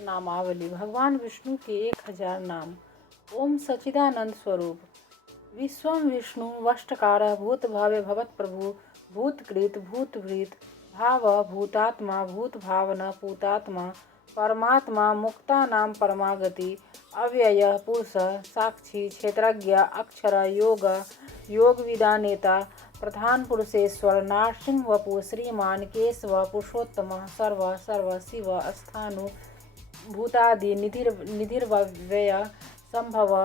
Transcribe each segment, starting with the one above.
नामावली। भगवान विष्णु के 1000 नाम। ओम सच्चिदानंद स्वरूप। विश्वम विष्णु वष्टकार भूत भावे भवत प्रभु भूतकृत भूतभृत भाव भूतात्मा भूत भावन पूतात्मा परमात्मा मुक्ता नाम परमागति अव्यय पुरुष साक्षी क्षेत्रज्ञ अक्षर योग योग विदानेता प्रधान पुरुषेश्वर नारसिंह वपु श्रीमान केशव पुरुषोत्तम सर्व सर्व शिव स्थानु भूतादि निधिर्व्यय संभव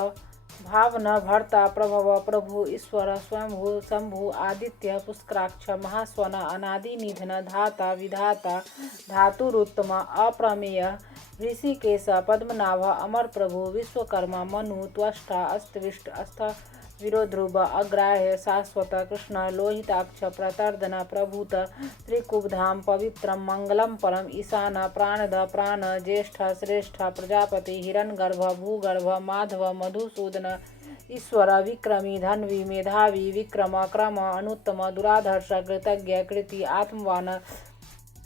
भावन भर्ता प्रभव प्रभु ईश्वर स्वयंभू शंभु आदित्य पुष्कराक्ष महास्वन अनादि निधन धाता विधाता धातुरुत्तम अप्रमेय ऋषिकेश पद्मनाभ अमर प्रभु विश्वकर्मा मनु त्वष्टा अस्तविष्ट अस्थ विरोध्रुव अग्राह्य शाश्वत कृष्ण लोहिताक्ष प्रतर्दन प्रभूत त्रिकुबधाम पवित्रम मंगलम परम ईशान प्राणद प्राण ज्येष्ठ श्रेष्ठ प्रजापति हिरण्यगर्भ भूगर्भ माधव मधुसूदन ईश्वर विक्रमी धन्वी मेधावी विक्रम क्रम अनुत्तम दुराधर्ष कृतज्ञ कृति आत्मवान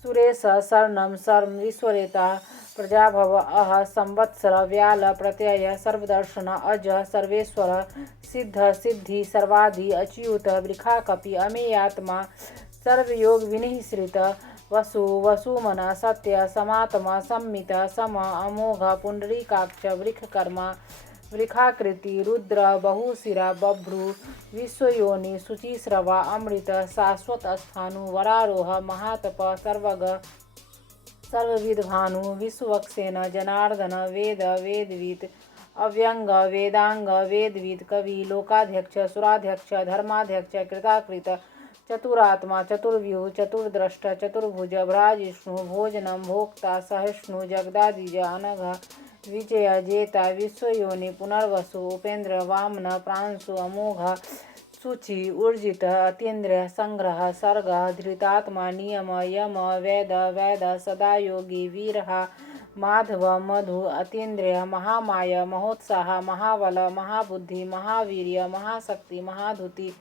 सुरेश शरणम शर्म विश्वरेता प्रजाभव अह संवत्सर व्याल प्रत्यय सर्वदर्शन अज सर्वेश्वर सिद्ध सिद्धि सर्वाधि अच्युत वृखा कपि अमेयात्मा सर्वयोग विनिश्रित वसु वसुमन सत्य समात्मा सम्मित सम अमोघ पुंडरीकाक्ष वृखकर्मा वृखाकृति रुद्र बहुशिरा बभ्रु विश्वयोनि शुचिश्रवा अमृत शाश्वत स्थानु वरारोह महातप सर्वग सर्वविद भानु विश्वक्सेन जनार्दन वेद वेदवीत अव्यंग वेदांग वेदवीत कवि लोकाध्यक्ष सुराध्यक्ष धर्माध्यक्ष कृताकृत चतुरात्मा चतुर्व्यूह चतुर्द्रष्ट चतुर्भुज भ्राजिष्णु भोजनम भोक्ता सहिष्णु जगदादिज अनघ विजय जेता विश्वयोनि पुनर्वसु उपेन्द्र वामन प्रांशु अमोघ शुचि ऊर्जित अतीन्द्र संग्रह सर्ग धृतात्मा नियम यम वेद वेद सदा योगी वीरहा माधव मधु अतीन्द्रिय महामाय महोत्साह महाबल महाबुद्धि महावीर्य महाशक्ति महाधुति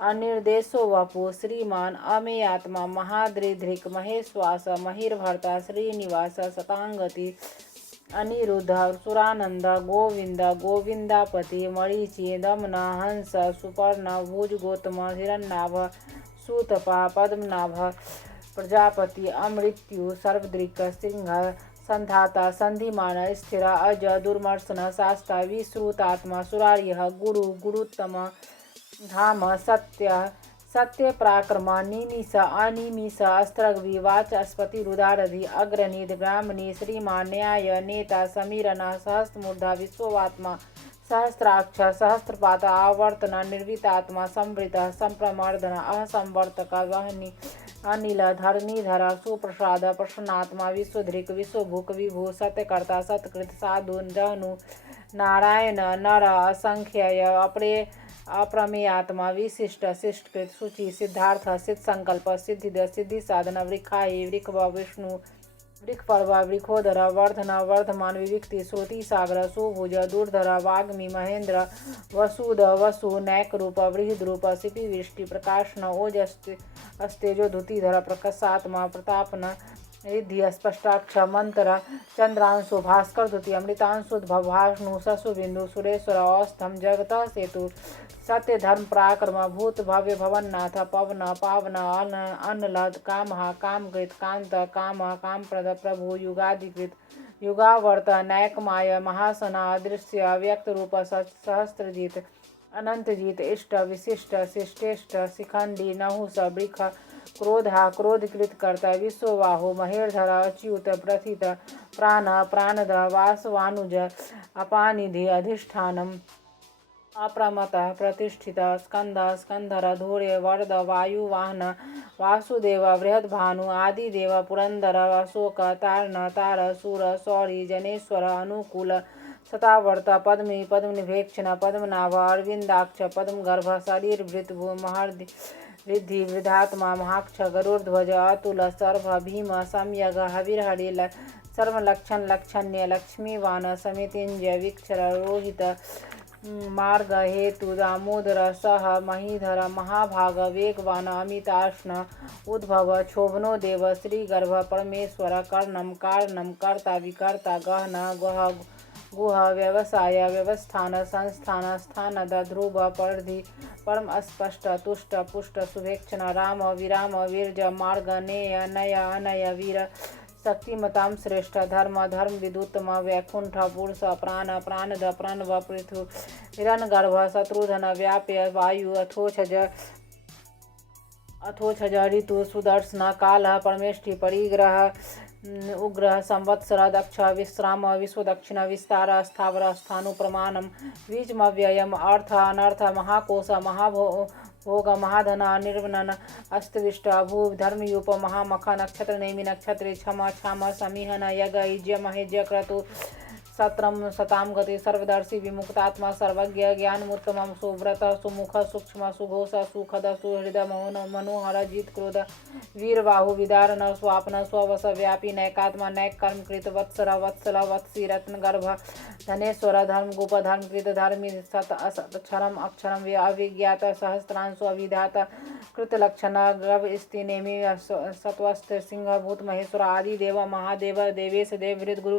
अनिर्देशो वपु श्रीमान अमेयात्मा महाद्रिधृक महेश्वास महिर्भर्ता श्रीनिवास शतांगति अनिरुद्ध सुरानंद गोविंद गोविंदापति मरीचि दमन हंस सुपर्ण भुज गौतम हिरण्यनाभ सूतपा पद्मनाभ प्रजापति अमृत्यु सर्वदृक् सिंह संधाता संधिमान स्थिर अज दुर्मर्शन शास्ता विश्रुतात्मा सुरार्य गुरु गुरुत्तम धाम सत्य सत्य पराक्रमा निनिस अनिमिष अस्त्रग्वी वाचस्पति रुदारधि अग्रनिध ग्रामणी श्रीमान न्याय नेता समीरन सहस्रमूर्धा विश्ववात्मा सहस्राक्ष सहस्रपात आवर्तन निर्वितात्मा संवृत संप्रमर्दन असंवर्तक वहनी अनिल धरणीधर सुप्रसाद प्रसन्नात्मा विश्वधृक विश्वभुक विभु सत्यकर्ता सत्कृत साधु जहनु नारायण नर असंख्यय अपरे अप्रमेयात्मा विशिष्ट शिष्टकृत शुचि सिद्धार्थ सिद्ध संकल्प सिद्धिद सिद्धि साधन वृक्षायी वृक्व विष्णु वृक्षपर्व वृक्षोदर वर्धन वर्धमान विविक्ति श्रुति सागर सुभुज दूरधर वाग्मी महेंद्र वसुद वसु नैक रूप वृहद रूप सिपि वृष्टि प्रकाशन ओज अस्तेजो धुतिधर प्रकशात्मा प्रतापन रिद्धि स्पष्टाक्ष मंत्र चंद्रांशु भास्कर धुति अमृतांशुद्भव भाष्णु शशुबिंदु सुरेश्वर औस्थम जगत सेतु सत्य धर्म पराक्रम भूत भव्य भवन्नाथ पवन पावन अनलद कामः कामकृत कांत काम कामप्रद प्रभु युगाधिकृत युगावर्त नैकमाय महासना अदृश्य अव्यक्त रूप सहस्त्रजित अनंतजीत इष्ट विशिष्ट शिष्टेष्ट शिखंडी नहुष वृख क्रोधा क्रोधकृत कर्ता विश्ववाहो महेर्धर अच्युत प्रथित प्राण प्राणद वासवानुज अपानिधि अधिष्ठानम अप्रमतः प्रतिष्ठित स्कंद स्कंधर धूर्य वरद वायुवाहन वासुदेव बृहद्भानु आदिदेव पुरंदर अशोक तारण तार सूर सौरी जनेश्वर अनुकूल शतावर्त पद्मी पद्मनिभेक्षण पद्मनाभ अरविंदाक्ष पद्मगर्भ शरीर भृत महर्दि रिद्धि वृद्धात्मा महाक्ष गरुड़ध्वज अतुल सर्भ भीम सम्यग हविर्हरि सर्वलक्षण लक्षण्य लक्ष्मीवान समितिंजय विक्षर रोहित मार्ग हेतु दामोदर सह महीधर महाभाग वेगवान अमिताश्न उद्भव क्षोभनो देव श्रीगर्भ परमेश्वर कर्णम कारणम कर्ता विकर्ता गहन गुह गुह व्यवसाय व्यवस्थान संस्थान स्थान ध्रुव परिधि परम स्पष्ट तुष्ट पुष्ट शुभेक्षण राम विराम वीर्ज मार्ग नेय नय अनय वीर शक्तिमतां श्रेष्ठ धर्म धर्म विदुत्तम वैकुंठ पुरुष प्राण प्राणद प्रणव पृथु हिरण्यगर्भ शत्रुधन व्याप्य वायु अथोछज ऋतु सुदर्शन काल परमेष्टि परिग्रह उग्र संवत्सर दक्ष विश्राम विश्वदक्षिण विस्तार स्थावर स्थानु प्रमाणम बीजमव्ययम अर्थ अनर्थ महाकोश महाभोग महाधन निर्वनन अस्तविष्ट भू धर्मयूप महामख नक्षत्र नेमि नक्षत्रे क्षम क्षम समीहन यज्ञ इज्य महेज्य क्रतु सत्रम सताम गति सर्वदर्शी विमुक्तात्मा सर्वज्ञ ज्ञानमुत्तमं सुव्रत सुमुख सूक्ष्म सुघोष सुखद सुहृद मनोहर जित क्रोध वीरबाहु विदारण स्वापन स्ववश व्यापी नैकात्मा नैक कर्म कृत वत्सर वत्सल वत्सी रत्न गर्भ धनेश्वर धर्म गुप धर्म कृत धर्मी सत असत क्षरम अक्षरम अविज्ञात सहस्त्रांश अविधात कृत लक्षण गव स्ति नेमि सत्वस्थ सिंह भूत महेश्वर आदि देव महादेव देवेश देव हृद गुरु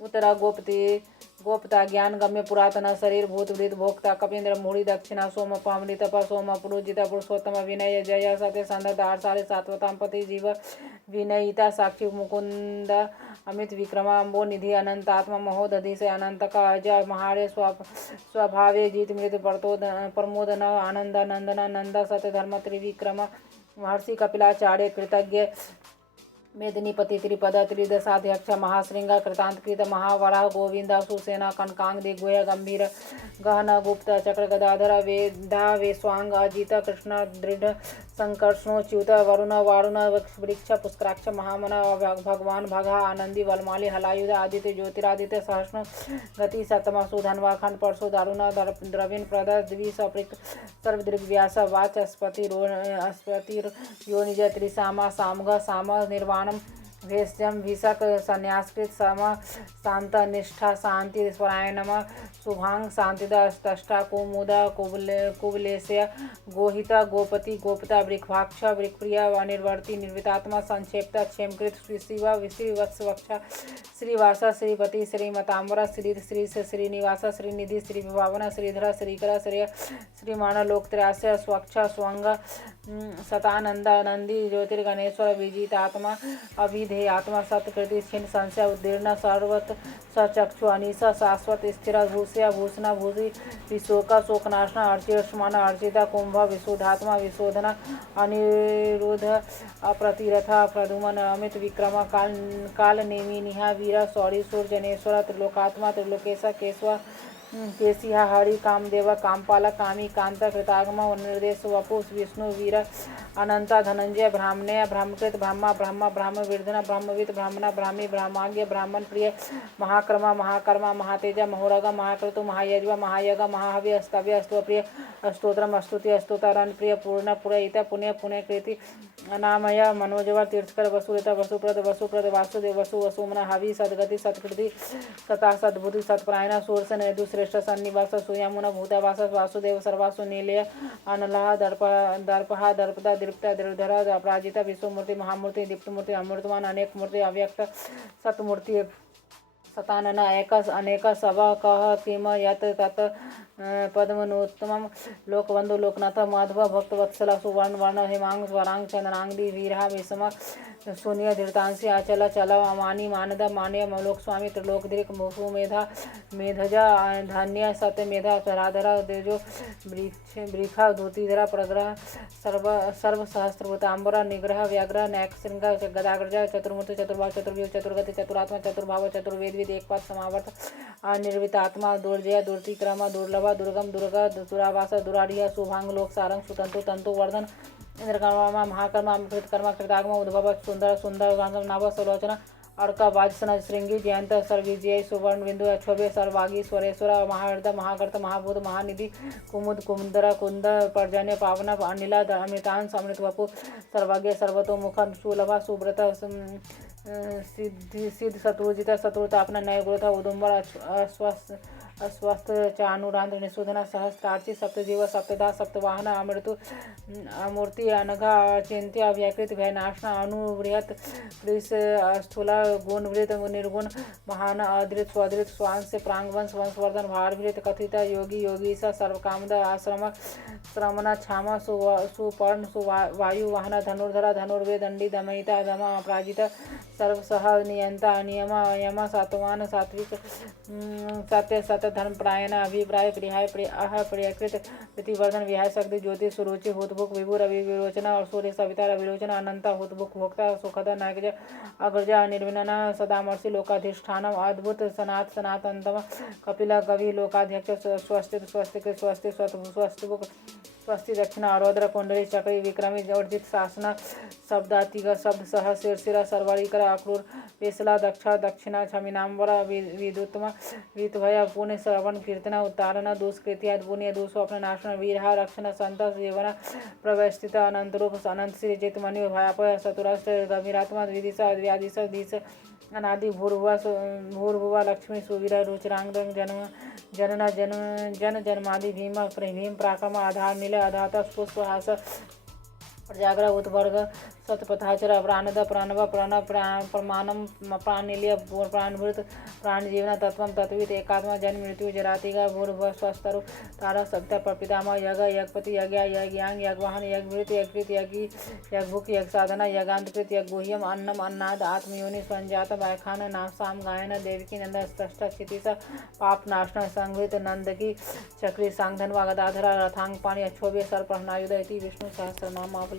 उत्तरा गोप्ता ज्ञान गम्य पुरातन शरीर भूत वृद्ध भोक्ता कपीन्द्र मुड़ी दक्षिणा सोम पामृत तप सोम पुरुजित पुरुषोत्तम विनय जय सत्य संदत आर्साले सात्वताम पति जीव विनयिता साक्षी मुकुंद अमित विक्रमा अम्बो निधि अनंत आत्मा महोदधि से अनंत का अजय महारे स्वभावे जीत मृत प्रमोदन आनंद नंदन नंद सत्य धर्म त्रिविक्रम महर्षि कपिलाचार्य कृतज्ञ मेदिनीपति त्रिपद त्रिदशाध्यक्ष महाश्रृंग कृतांतकृत महावराह गोविंद सुसेना कनकांग दिग्वय गंभीर गहन गुप्त चक्र गदाधर वेदा वेस्वांग अजित कृष्ण दृढ़ संकर्षणोच्युत वरुण वारुण वृक्ष पुष्कराक्ष महामन भगवान भगा आनंदी वलमाली हलायुध आदित्य ज्योतिरादित्य सहस्र गति सतम सुधनवा खंड परशु दारुण द्रविण प्रद द्विसपृक सर्वदृग्व्यास वाच अस्पति योनिज त्रिसामा सामग साम निर्वाणम भेषजम भीषक संन्यासकृत सम शांत निष्ठा शांति स्वरायणम शुभांग शांतिदष्टा कुमुद कुबलेशय गोहिता गोपति गोपता वृक्षभाक्ष वृक्षप्रिय अनिर्वर्ति निर्वितात्मा संक्षेप्त क्षेमकृत शिव श्रीवत्सवक्षा श्रीवास श्रीपति श्रीमतांबर श्रीश श्रीनिवास श्रीनिधि श्रीविभावन श्रीधर श्रीकर श्रीमान लोकत्रयास्य स्वच्छ स्वंग सतानंदी ज्योतिर्गणेश्वर विजितात्मा अभिधेयात्मा सत्कृति छिन्न संशय उद्दीर्ण सर्वत सचक्षु अनिश शाश्वत स्थिर भूष्य भूषण भूषि विशोक शोकनाशन अर्चिष्मान अर्चिता कुंभ विशोधात्मा विशोधन अनिरुद्ध अप्रतिरथ प्रदुमन अमित विक्रम काल नेमि निहा वीर शौरी सूर जनेश्वर त्रिलोकात्मा त्रिलोकेश केशव केशिहा हरि कामदेव कामपाल कामी कांत कृतागम निर्देश वपु विष्णु वीर अनंत धनंजय ब्राह्मणेय ब्रह्मकृत ब्रह्मा ब्रह्म ब्राह्म विर्धन ब्रह्मविद ब्राह्मण ब्राह्मी ब्रह्माज्ञ ब्राह्मण प्रिय महाकर्मा महाकर्मा महातेज महोरग महाक्रतु महायज्व महायग महाहवि अस्तव्य अस्तप्रिय अस्तोत्रम अस्तुति अस्तोतरण प्रिय पूर्ण पुरहित पुण्य पुण्य कृति अनामय मनोजवर तीर्थकर वसुरित वसुप्रद वासुदेव वसुमन हवि सदगति सत्कृति सता सद्बुद्धि सत्परायण सूर्सन श्रेष्ठ सन्निवास सूर्यमुन भूतावास वासुदेव सर्वासु नीलय अनलह दर्पहा दर्पदा दीप्ता दीर्धर अपराजिता विश्वमूर्ति महामूर्ति दीप्तमूर्ति अमृतवान अनेक मूर्ति अव्यक्त सतमूर्ति सतानन एक अनेक सब कह किम यत तत् पद्मनोत्तमं लोकबंधु लोकनाथ माधव भक्तवत्सल सुवर्ण वर्ण हेमांग स्वरांग चंद्रांगी वीरहा विषम शून्य धीरतांसी अचल चल अमानी मानद मान्य मलोक स्वामी त्रिलोकधीर मुमेधा मेधजा धन्य सत्य मेधा स्वराधरा तेजो वृखा धूतिधरा प्रग्रह सर्व सहस्रभूतांबर निग्रह व्याग्रह नैक श्रृंग गदाग्रज चतुर्मूर्ति चतुर्भाव चतुर्व्यूह चतुर्गति चतुरात्मा चतुर्भाव चतुर्वेद एक पाद समावर्त अनिर्वितात्मा दुर्जय दुर्तिक्रम दुर्लभ दुर्गम दुर्गा दुरावास दुराढ़ शुभांग लोक सारंग सुतंतु तंतु वर्धन इंद्रकर्मा महाकर्मा कृतकर्मा कृतागम उद्भव सुंदर सुंदर नाभ सलोचना अर्क वाजसन श्रृंगी जयंत सर्विजय सुवर्ण बिंदु अक्षोभ्य सर्वागी स्वरेश्वर महाहृदय महाकर्त महाभूत महानिधि कुमुद कुमुदर कुंद पर्जन्य पावन अनिल अमृतांश अमृत वपु सर्वज्ञ सर्वतोमुख सुलभ सुब्रत सिद्ध शत्रुजित शत्रुतापन नय ग्रोथ उदुम्बर अस्वस्थ चानुरांध्र निषूदन सहस्त्रार्ची सप्तजीव सप्तदा सप्तवाहन अमृतु अमूर्ति अनघा चिंत्य व्याकृत भयनाशना अनुबृहत कृष स्थूला गुणवृत निर्गुण महान अधृत स्वधृत स्वांश प्रांगवंश वंशवर्धन भारवृत कथित योगी योगीश सर्वकामद आश्रम श्रमण क्षाम सुपर्ण सुवायु वाहन धनुर्धर धनुर्वेद दंडी दमयिता दम अपराजित सर्वसह नियंता नियम यम सात्वान सात्विक सत्य सत धर्म प्रायण अभिप्राय प्रियाय प्रियकृत प्रतिवर्धन विहाय शक्ति ज्योति सुरुचि हुतभुक विभुर अभिविरोचना और सूर्य सविता अभिरोचना अनंत हुतभुक भोक्ता सुखद नायक अग्रजा निर्विनन सदामर्षि लोकाधिष्ठानम अद्भुत सनातनतम कपिल कवि लोकाध्यक्ष स्वस्ति स्वस्ति स्वस्ति स्वस्तिबुक स्वस्ति दक्षिण आरोद्र कुंडली चक्री विक्रमी अर्जित शासन शब्दातिग शब्द सह शीर्षिरा सर्वरिकर अक्रूर पेशला दक्षा दक्षिणा क्षमिनाम्बर विदुत्तम वितभय पुण्य श्रवण कीर्तन उत्तारण दुष्कृत्या पुण्य दुस्वप्न नाशन वीरहा रक्षण संत जीवन प्रवस्थित अनंत रूप अनंत श्री जित मनु भयापय चतुराष्ट्र गंभीरात्मा विदिशा व्यादिश दिश अनादि भूर्भुवा लक्ष्मी सुवीर रुचिरांग जन्म जन जन्मादि भीम प्राकम आधार नील आधाता पुष्पहास प्रजाग्र उत्वर्ग सतपथाचर प्राणद प्रणव प्रणव प्रमाणम प्राणिल्य प्राणभूत प्राणजीवन तत्व तत्वित एकात्मा जन्म मृत्यु जरातिगा भूर्भुव स्वस्तरु तारक सत्य प्रपितामह यज्ञ यज्ञपति यज्ञ यज्ञांग यज्ञवाहन यज्ञभृत यज्ञकृत यज्ञ यज्ञभुक यज्ञ साधना यज्ञांतकृत यज्ञगुह्यम अन्नम अन्नाद आत्मयोनि स्वंजात व्याख्यान नासाम गायन देवकी नंद स्पष्ट क्षितिश पाप नाशन संघृत नंदकी चक्री सांगधनवा गदाधरा रथांग पाणी अक्षोभ्य सर्पहनायुध इति विष्णु सहस्रनामावली।